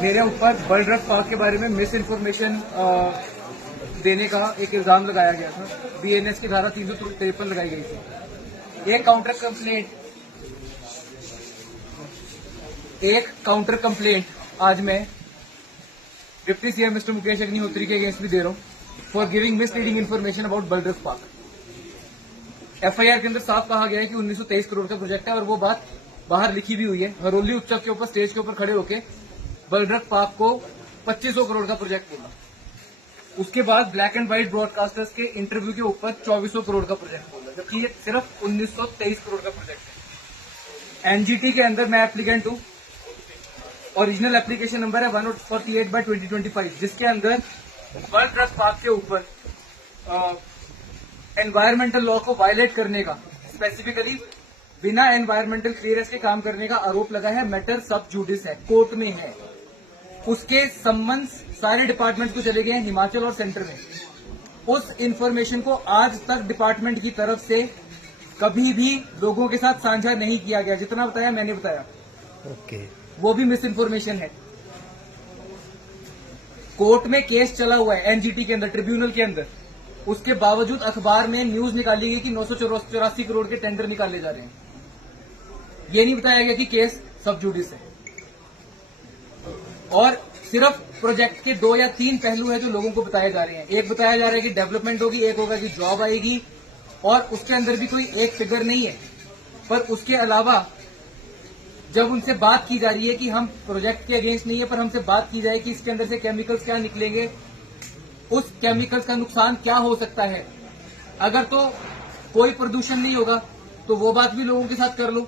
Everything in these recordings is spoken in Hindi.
मेरे ऊपर बर्ड ड्रग पार्क के बारे में मिस इन्फॉर्मेशन देने का एक इल्जाम लगाया गया था। बीएनएस की धारा 353 लगाई गई थी। एक काउंटर कंप्लेंट आज मैं deputy CM mister Mukesh Agnihotri के अगेंस्ट भी दे रहा हूं for giving misleading information about bird drug park. FIR के अंदर साफ कहा गया है कि 1923 करोड़ का प्रोजेक्ट है और वो बात बाहर लिखी भी हुई है। हरोली उत्सव के ऊपर स्टेज के ऊपर खड़े होकर बर्ड ड्रग पार्क को 2500 करोड़ का प्रोजेक्ट बोला। उसके बाद ब्लैक एंड व्हाइट ब्रॉडकास्टर्स के इंटरव्यू के ऊपर 2400 करोड़ का प्रोजेक्ट बोला, जबकि ये सिर्फ 1923 करोड़ का प्रोजेक्ट है। एनजीटी के अंदर मैं एप्लीकेंट हूं। ओरिजिनल एप्लीकेशन नंबर है 148/2025, जिसके अंदर बर्ड ड्रग पार्क के ऊपर एनवायरमेंटल लॉ को वायलेट करने का, स्पेसिफिकली बिना एनवायरमेंटल क्लियरेंस के काम करने का आरोप लगा है। मैटर सब जुडिस है, कोर्ट में है। उसके सम्मन्स सारे डिपार्टमेंट को चले गए हैं, हिमाचल और सेंटर में। उस इंफॉर्मेशन को आज तक डिपार्टमेंट की तरफ से कभी भी लोगों के साथ साझा नहीं किया गया। जितना बताया मैंने बताया, ओके, वो भी मिस इन्फॉर्मेशन है। कोर्ट में केस चला हुआ है एनजीटी के अंदर, ट्रिब्यूनल के अंदर। उसके बावजूद अखबार में न्यूज निकाली गई कि 984 करोड़ के टेंडर निकाले जा रहे हैं। ये नहीं बताया गया कि केस सब जुडिस है। और सिर्फ प्रोजेक्ट के 2 या 3 पहलू है जो लोगों को बताए जा रहे हैं। एक बताया जा रहा है कि डेवलपमेंट होगी, एक होगा कि जॉब आएगी, और उसके अंदर भी कोई एक फिगर नहीं है। पर उसके अलावा जब उनसे बात की जा रही है कि हम प्रोजेक्ट के अगेंस्ट नहीं है, पर हमसे बात की जाए कि इसके अंदर से केमिकल्स क्या निकलेंगे, उस केमिकल्स का नुकसान क्या हो सकता है, अगर तो कोई प्रदूषण नहीं होगा तो वो बात भी लोगों के साथ कर लो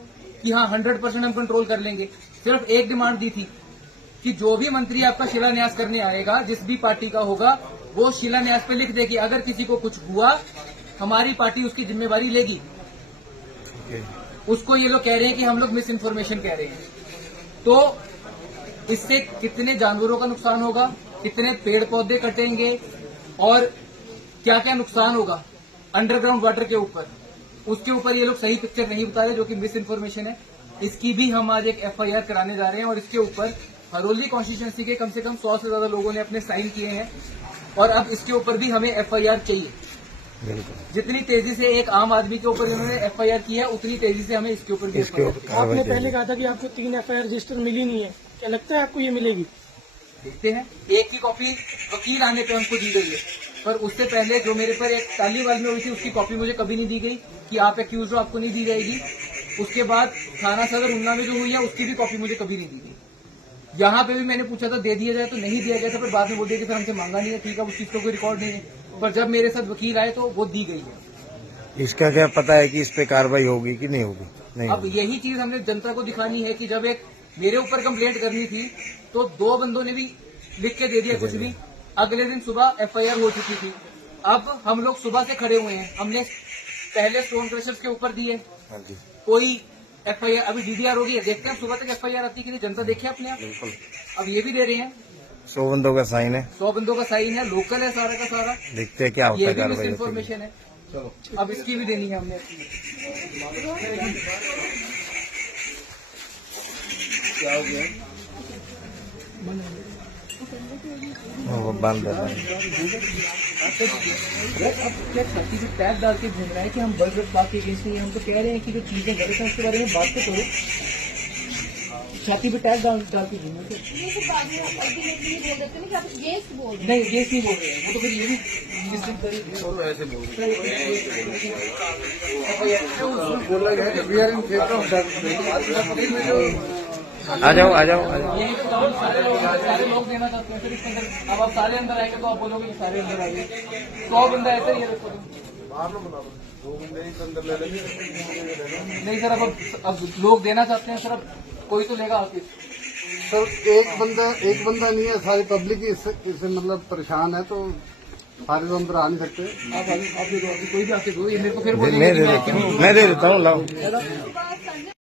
कि हाँ 100% हम कंट्रोल कर लेंगे। सिर्फ एक डिमांड दी थी कि जो भी मंत्री आपका शिलान्यास करने आएगा, जिस भी पार्टी का होगा, वो शिलान्यास पे लिख दे कि अगर किसी को कुछ हुआ हमारी पार्टी उसकी जिम्मेवारी लेगी। उसको ये लोग कह रहे हैं कि हम लोग मिस इन्फॉर्मेशन कह रहे हैं। तो इससे कितने जानवरों का नुकसान होगा, कितने पेड़ पौधे कटेंगे और क्या क्या नुकसान होगा अंडरग्राउंड वाटर के ऊपर, उसके ऊपर ये लोग सही पिक्चर नहीं बता रहे, जो कि मिस इन्फॉर्मेशन है। इसकी भी हम आज एक एफआईआर कराने जा रहे हैं और इसके ऊपर हरोली कॉन्स्टिट्यूएंसी के कम से कम 100 से ज्यादा लोगों ने अपने साइन किए हैं और अब इसके ऊपर भी हमें एफआईआर चाहिए। जितनी तेजी से एक आम आदमी के ऊपर इन्होंने एफआईआर की है, उतनी तेजी से हमें इसके ऊपर भी एफआईआर। आपने पहले कहा था कि आपको 3 एफआईआर रजिस्टर मिली नहीं है, क्या लगता है आपको ये मिलेगी? देखते हैं। एक की कॉपी वकील आने पे हमको दी गई है, पर उससे पहले जो मेरे पर एक तालीवाल में हुई थी उसकी कॉपी मुझे कभी नहीं दी गई कि आप एक्यूज हो, आपको नहीं दी जाएगी। उसके बाद थाना सदर उन्ना में जो हुई है उसकी भी कॉपी मुझे कभी नहीं दी गई। यहाँ पे भी मैंने पूछा था दे दिया जाए, तो नहीं दिया गया था, पर बाद में बोल दिया कि सर हमसे मांगा नहीं है। ठीक है, उस चीज का कोई रिकॉर्ड नहीं है, पर जब मेरे साथ वकील आए तो वो दी गई है। इसका क्या पता है कि इस पे कार्रवाई होगी कि नहीं होगी? नहीं अब यही चीज हमने जनता को दिखानी है कि जब एक मेरे ऊपर कंप्लेंट करनी थी तो 2 बंदों ने भी लिख के दे दिया कुछ भी। अगले दिन सुबह एफआईआर हो चुकी थी। अब हम लोग सुबह से खड़े हुए हैं, हमने पहले स्टोन क्रशर्स के ऊपर दिए, कोई एफआईआर अभी डीडीआर होगी, देखते हैं सुबह तक एफआईआर आती है कि नहीं, जनता देखे अपने आप। अब ये भी दे रहे हैं, 100 बंदों का साइन है, 100 बंदों का साइन है, लोकल है सारा का सारा। देखते हैं क्या होता है, ये भी कार्रवाई होती इन्फॉर्मेशन है। चलो अब इसकी भी देनी है हमने। क्या हो गया? वो बंद है। अब क्या छाती पे टैग डाल के घूम रहा है कि हम बर्ड ड्रग पार्क के अगेंस्ट नहीं है। हम तो कह रहे हैं कि जो चीजें गलत है उसके बारे में बात तो करो। छाती पे टैग डाल के घूम रहे नहीं, अगेंस्ट नहीं बोल रहे हैं वो, तो फिर ये भी ऐसे बोला गया कि we are in favour of आ जाओ आ जाओ। यही तो सारे लोग देना चाहते हैं। फिर इसके अंदर अब आप सारे अंदर आएंगे तो आप बोलोगे कि सारे अंदर आएंगे। 100 बंदा ऐसा ही है। देखो 2 बंदे ही अंदर ले लेंगे। नहीं सर, अब लोग देना चाहते हैं सर, अब कोई तो लेगा आके। सर एक बंदा नहीं है, सारी पब्लिक इससे मतलब परेशान है, तो सारे तो अंदर आ नहीं सकते। आप कोई भी आके दो, ये मेरे को फिर मैं दे देता हूँ, लाओ।